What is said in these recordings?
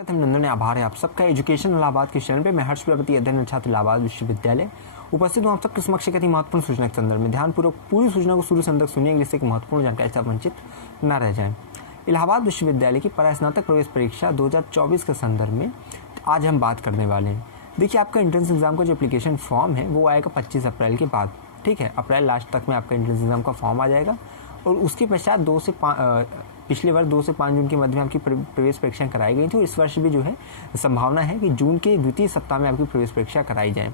नंदन आभार है आप सबका एजुकेशन इलाहाबाद के चैनल पे। मैं हर्ष प्रजापति, अध्ययन छात्र इलाहाबाद विश्वविद्यालय, उपस्थित हूँ आप सबके समक्ष एक महत्वपूर्ण सूचना के संदर्भ में। ध्यानपूर्वक पूरी सूचना को शुरू से अंत तक सुनिए, जिससे एक महत्वपूर्ण जानकारी से आप वंचित न रह जाएं। इलाहाबाद विश्वविद्यालय की परास्नातक प्रवेश परीक्षा 2024 के संदर्भ में आज हम बात करने वाले हैं। देखिए, आपका एंट्रेंस एग्जाम का जो एप्लीकेशन फॉर्म है वो आएगा 25 अप्रैल के बाद। ठीक है, अप्रैल लास्ट तक में आपका एंट्रेंस एग्जाम का फॉर्म आ जाएगा और उसके पश्चात पिछले वर्ष 2 से 5 जून के मध्य में आपकी प्रवेश परीक्षाएं कराई गई थी और इस वर्ष भी जो है संभावना है कि जून के द्वितीय सप्ताह में आपकी प्रवेश परीक्षा कराई जाए।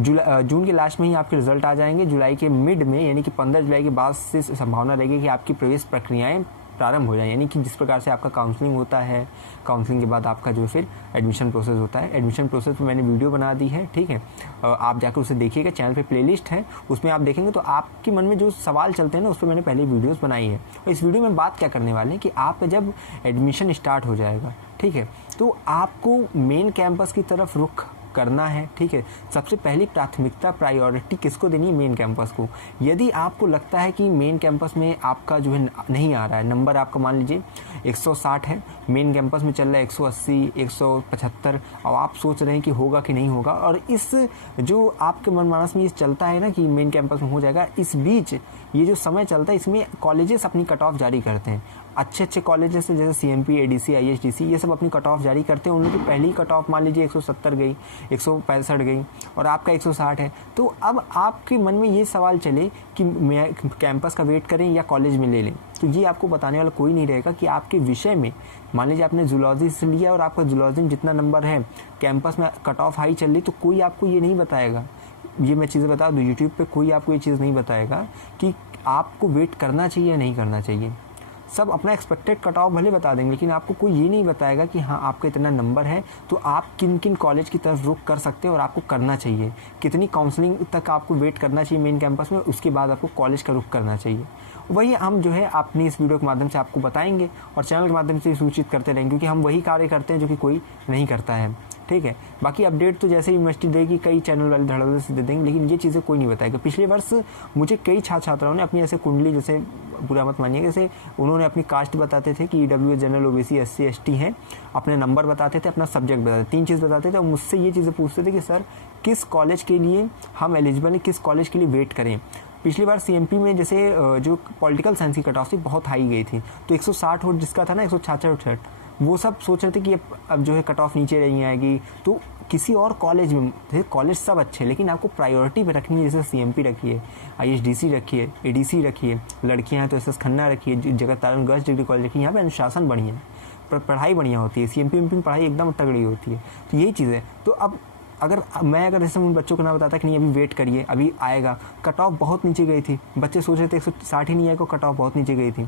जून के लास्ट में ही आपके रिजल्ट आ जाएंगे। जुलाई के मिड में यानी कि 15 जुलाई के बाद से संभावना रहेगी कि आपकी प्रवेश प्रक्रियाएं प्रारंभ हो जाए, यानी कि जिस प्रकार से आपका काउंसलिंग होता है, काउंसलिंग के बाद आपका जो फिर एडमिशन प्रोसेस होता है। एडमिशन प्रोसेस पर मैंने वीडियो बना दी है, ठीक है, आप जाकर उसे देखिएगा, चैनल पे प्लेलिस्ट है, उसमें आप देखेंगे तो आपके मन में जो सवाल चलते हैं ना उस पर मैंने पहले वीडियोस बनाई है। और इस वीडियो में बात क्या करने वाले हैं कि आप जब एडमिशन स्टार्ट हो जाएगा, ठीक है, तो आपको मेन कैंपस की तरफ रुख करना है। ठीक है, सबसे पहली प्राथमिकता प्रायोरिटी किसको देनी है? मेन कैंपस को। यदि आपको लगता है कि मेन कैंपस में आपका जो है नहीं आ रहा है, नंबर आपका मान लीजिए 160 है, मेन कैंपस में चल रहा है 180, 175, अब आप सोच रहे हैं कि होगा कि नहीं होगा, और इस जो आपके मन मानस में ये चलता है ना कि मेन कैंपस में हो जाएगा, इस बीच ये जो समय चलता है इसमें कॉलेजेस अपनी कट ऑफ जारी करते हैं। अच्छे कॉलेजेस जैसे सीएमपी, एडीसी, आईएसडीसी, ये सब अपनी कट ऑफ जारी करते हैं। उनकी पहली कट ऑफ मान लीजिए 170 गई, 165 गई और आपका 160 है, तो अब आपके मन में ये सवाल चले कि मैं कैंपस का वेट करें या कॉलेज में ले लें, तो ये आपको बताने वाला कोई नहीं रहेगा कि आपके विषय में, मान लीजिए आपने जूलॉजी से लिया और आपका जूलॉजी में जितना नंबर है, कैंपस में कट ऑफ हाई चल रही, तो कोई आपको ये नहीं बताएगा। ये मैं चीज़ें बता दूँ, यूट्यूब पे कोई आपको ये चीज़ नहीं बताएगा कि आपको वेट करना चाहिए या नहीं करना चाहिए। सब अपना एक्सपेक्टेड कट ऑफ भले बता देंगे, लेकिन आपको कोई ये नहीं बताएगा कि हाँ आपका इतना नंबर है तो आप किन किन कॉलेज की तरफ रुख कर सकते हैं और आपको करना चाहिए, कितनी काउंसलिंग तक आपको वेट करना चाहिए मेन कैंपस में, उसके बाद आपको कॉलेज का रुख करना चाहिए। वही हम जो है अपनी इस वीडियो के माध्यम से आपको बताएंगे और चैनल के माध्यम से सूचित करते रहेंगे, क्योंकि हम वही कार्य करते हैं जो कि कोई नहीं करता है। ठीक है, बाकी अपडेट तो जैसे यूनिवर्सिटी देगी कई चैनल वाले धड़ल्ले से दे देंगे, लेकिन ये चीज़ें कोई नहीं बताएगा। पिछले वर्ष मुझे कई छात्र छात्राओं ने अपनी ऐसे कुंडली, जैसे बुरा मत मानिए, जैसे उन्होंने अपनी कास्ट बताते थे कि EWS, general, OBC, SC, ST हैं, अपने नंबर बताते थे, अपना सब्जेक्ट बताते थे, 3 चीज़ बताते थे और मुझसे ये चीज़ें पूछते थे कि सर किस कॉलेज के लिए हम एलिजिबल हैं, किस कॉलेज के लिए वेट करें। पिछली बार सीएमपी में जैसे जो पॉलिटिकल साइंस की कट ऑफ थी बहुत हाई गई थी, तो 160 और जिसका था ना 166, वो सब सोच रहे थे कि अब जो है कट ऑफ नीचे नहीं आएगी, तो किसी और कॉलेज में, कॉलेज सब अच्छे, लेकिन आपको प्रायोरिटी पे रखनी है। जैसे सीएमपी रखिए, आईएसडीसी रखिए, एडीसी रखिए, लड़कियां हैं तो एसएस खन्ना रखिए, जगत तारण गर्ल्स डिग्री कॉलेज रखिए, यहाँ पे अनुशासन बढ़िया है, पढ़ाई बढ़िया होती है, सीएमपी में पढ़ाई एकदम तगड़ी होती है। तो यही चीज़ है। तो अब अगर जैसे उन बच्चों को ना बताता कि नहीं अभी वेट करिए, अभी आएगा, कट ऑफ बहुत नीचे गई थी, बच्चे सोच रहे थे 160 ही नहीं आएगा, कट ऑफ बहुत नीचे गई थी,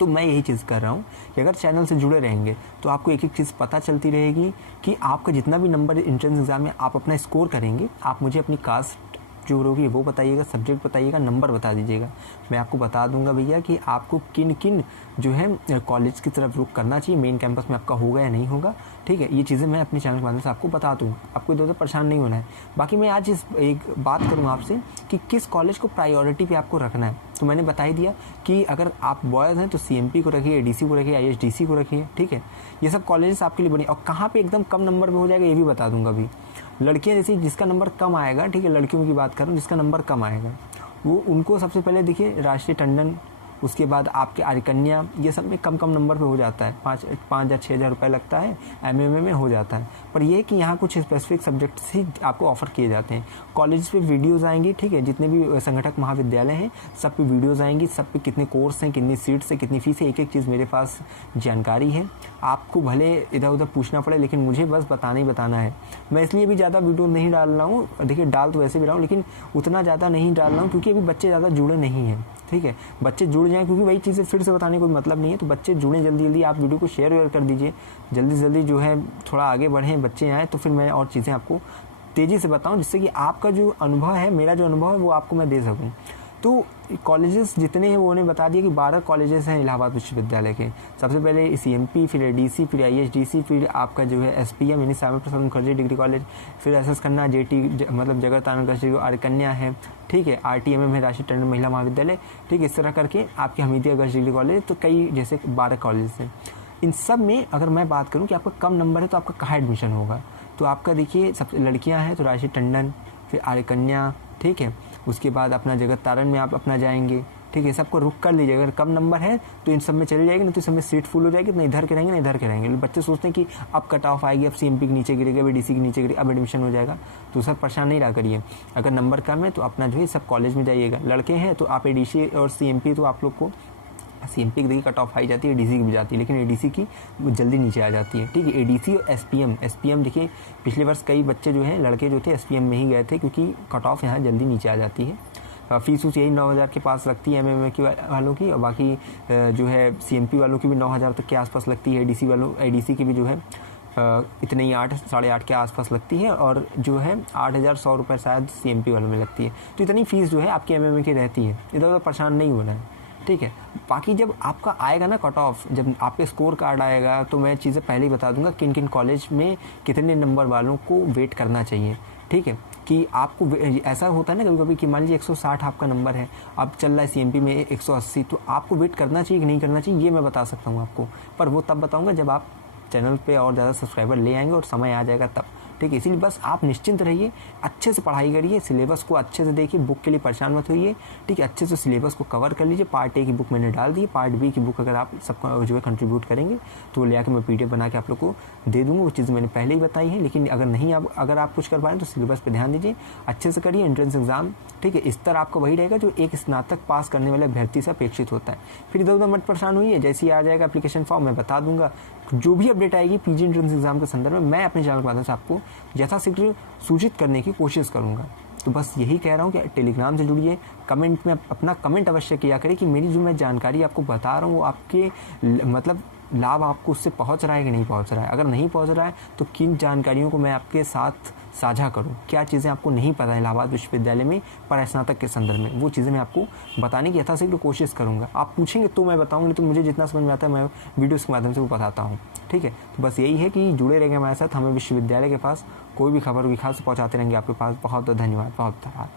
तो मैं यही चीज़ कर रहा हूँ कि अगर चैनल से जुड़े रहेंगे तो आपको एक एक चीज़ पता चलती रहेगी कि आपका जितना भी नंबर एंट्रेंस एग्जाम में आप अपना स्कोर करेंगे, आप मुझे अपनी कास्ट जो होगी वो बताइएगा, सब्जेक्ट बताइएगा, नंबर बता दीजिएगा, मैं आपको बता दूंगा भैया कि आपको किन किन जो है कॉलेज की तरफ रुख करना चाहिए, मेन कैंपस में आपका होगा या नहीं होगा। ठीक है, ये चीज़ें मैं अपने चैनल के माध्यम से आपको बता दूँ, आपको इधर उधर परेशान नहीं होना है। बाकी मैं आज एक बात करूँ आपसे कि किस कॉलेज को प्रायोरिटी पे आपको रखना है, तो मैंने बता ही दिया कि अगर आप बॉयज़ हैं तो सीएमपी को रखिए, एडीसी को रखिए, आईएसडीसी को रखिए। ठीक है, ये सब कॉलेजेस आपके लिए बने, और कहाँ पे एकदम कम नंबर में हो जाएगा ये भी बता दूंगा अभी। लड़कियां जैसे जिसका नंबर कम आएगा, ठीक है, लड़कियों की बात कर रहा हूँ, जिसका नंबर कम आएगा वो उनको सबसे पहले देखिए राष्ट्रीय टंडन, उसके बाद आपके आर्यकन्या, ये सब में कम नंबर पे हो जाता है, 5,000 6,000 रुपये लगता है, एमएमए में हो जाता है। पर यह है कि यहाँ कुछ स्पेसिफिक सब्जेक्ट्स ही आपको ऑफर किए जाते हैं। कॉलेज पे वीडियोज़ आएंगी, ठीक है, जितने भी संगठक महाविद्यालय हैं सब पे वीडियोज़ आएंगी, सब पे कितने कोर्स हैं, कितनी सीट्स हैं, कितनी फीस है, एक एक चीज़ मेरे पास जानकारी है। आपको भले इधर उधर पूछना पड़े, लेकिन मुझे बस बताना ही बताना है। मैं इसलिए भी ज़्यादा वीडियो नहीं डाल रहा हूँ, देखिए डाल तो वैसे भी रहा हूँ, लेकिन उतना ज़्यादा नहीं डाल रहा हूँ क्योंकि अभी बच्चे ज़्यादा जुड़े नहीं हैं। ठीक है, बच्चे जुड़ जाएं, क्योंकि वही चीज़ें फिर से बताने कोई मतलब नहीं है, तो बच्चे जुड़ें जल्दी, आप वीडियो को शेयर कर दीजिए, जल्दी जो है थोड़ा आगे बढ़ें, बच्चे आएँ, तो फिर मैं और चीज़ें आपको तेज़ी से बताऊं, जिससे कि आपका जो अनुभव है, मेरा जो अनुभव है वो आपको मैं दे सकूं। तो कॉलेजेस जितने हैं वो उन्हें बता दिया कि 12 कॉलेजेस हैं इलाहाबाद विश्वविद्यालय के। सबसे पहले सीएमपी, फिर एडीसी, फिर आईएसडीसी, फिर आपका जो है एसपीएम यानी श्यामा प्रसाद मुखर्जी डिग्री कॉलेज, फिर एसएस खन्ना, जेटी मतलब जगत तारण गर्ल्स डिग्री, आर्यकन्या है, ठीक है, आरटीएमएम है, राष्ट्रीय टंडन महिला महाविद्यालय, ठीक है, इस तरह करके आपके हमीदिया गर्ल्स डिग्री कॉलेज, तो कई जैसे 12 कॉलेज हैं। इन सब में अगर मैं बात करूं कि आपका कम नंबर है तो आपका कहाँ एडमिशन होगा, तो आपका देखिए सब लड़कियां हैं तो राशि टंडन, फिर आर्य कन्या, ठीक है, उसके बाद अपना जगत तारण में आप अपना जाएंगे, ठीक है, सबको रुक कर लीजिए। अगर कम नंबर है तो इन सब में चले जाएगी, नहीं तो इस सब में सीट फुल हो जाएगी, तो नहीं इधर के रहेंगे नहीं इधर के रहेंगे। बच्चे सोचते हैं कि अब कट ऑफ आएगी, अब सीएमपी के नीचे गिरेगी, अब डीसी के नीचे गिरेगी, अब एडमिशन हो जाएगा, तो सब परेशान नहीं रहा करिए। अगर नंबर कम है तो अपना जो है सब कॉलेज में जाइएगा। लड़के हैं तो आप एडीसी और सीएमपी, तो आप लोग को सीएमपी की देखिए कट ऑफ हाई जाती है, एडीसी की भी जाती है, लेकिन एडीसी की जल्दी नीचे आ जाती है, ठीक है। एडीसी और एसपीएम देखिए पिछले वर्ष कई बच्चे जो हैं लड़के जो थे एसपीएम में ही गए थे, क्योंकि कट ऑफ यहाँ जल्दी नीचे आ जाती है। फीस उस यही 9,000 के पास लगती है एमएमए की वालों की, और बाकी जो है सीएमपी वालों की भी 9,000 तक के आसपास लगती है। एडीसी की भी जो है इतने ही 8 साढ़े 8 के आसपास लगती है, और जो है 8,100 रुपये शायद सीएमपी वालों में लगती है। तो इतनी फीस जो है आपकी एमएमए की रहती है, इधर उधर परेशान नहीं होना है, ठीक है। बाकी जब आपका आएगा ना कट ऑफ, जब आपके स्कोर कार्ड आएगा, तो मैं चीज़ें पहले ही बता दूंगा किन किन कॉलेज में कितने नंबर वालों को वेट करना चाहिए, ठीक है। कि आपको ऐसा होता है ना कभी कभी कि मान लीजिए 160 आपका नंबर है, अब चल रहा है सीएमपी में 180, तो आपको वेट करना चाहिए कि नहीं करना चाहिए ये मैं बता सकता हूँ आपको, पर वो तब बताऊँगा जब आप चैनल पे और ज़्यादा सब्सक्राइबर ले आएंगे और समय आ जाएगा तब, ठीक है। इसीलिए बस आप निश्चिंत रहिए, अच्छे से पढ़ाई करिए, सिलेबस को अच्छे से देखिए, बुक के लिए परेशान मत होइए, ठीक है। अच्छे से सिलेबस को कवर कर लीजिए। पार्ट ए की बुक मैंने डाल दी, पार्ट बी की बुक अगर आप सब जो है कंट्रीब्यूट करेंगे तो वो ले आकर मैं पीडीएफ बना के आप लोग को दे दूँगा। वो चीज़ मैंने पहले ही बताई है, लेकिन अगर नहीं अगर आप कुछ कर पाएँ तो सिलेबस पर ध्यान दीजिए, अच्छे से करिए एंट्रेंस एग्जाम, ठीक है। स्तर आपका वही रहेगा जो एक स्नातक पास करने वाले अभ्यर्थी से अपेक्षित होता है। फिर इधर उधर मत परेशान हुई है, जैसे ही आ जाएगा एप्लीकेशन फॉर्म मैं बता दूंगा। जो भी अपडेट आएगी पीजी एंट्रेंस एग्जाम के संदर्भ में मैं अपने चैनल के माध्यम से आपको यथाशीघ्र सूचित करने की कोशिश करूंगा। तो बस यही कह रहा हूँ कि टेलीग्राम से जुड़िए, कमेंट में अपना कमेंट अवश्य किया करें कि मेरी जो मैं जानकारी आपको बता रहा हूँ वो आपके मतलब लाभ आपको उससे पहुँच रहा है कि नहीं पहुँच रहा है। अगर नहीं पहुँच रहा है तो किन जानकारियों को मैं आपके साथ साझा करूं, क्या चीज़ें आपको नहीं पता है इलाहाबाद विश्वविद्यालय में पर स्नातक के संदर्भ में, वो चीज़ें मैं आपको बताने की यथाशीघ्र कोशिश करूंगा। आप पूछेंगे तो मैं बताऊंगा, नहीं तो मुझे जितना समझ में आता है मैं वीडियोस के माध्यम से वो बताता हूँ, ठीक है। तो बस यही है कि जुड़े रहेंगे हमारे साथ, हमें विश्वविद्यालय के पास कोई भी खबर भी खास पहुँचाते रहेंगे आपके पास। बहुत धन्यवाद, बहुत धन्यवाद।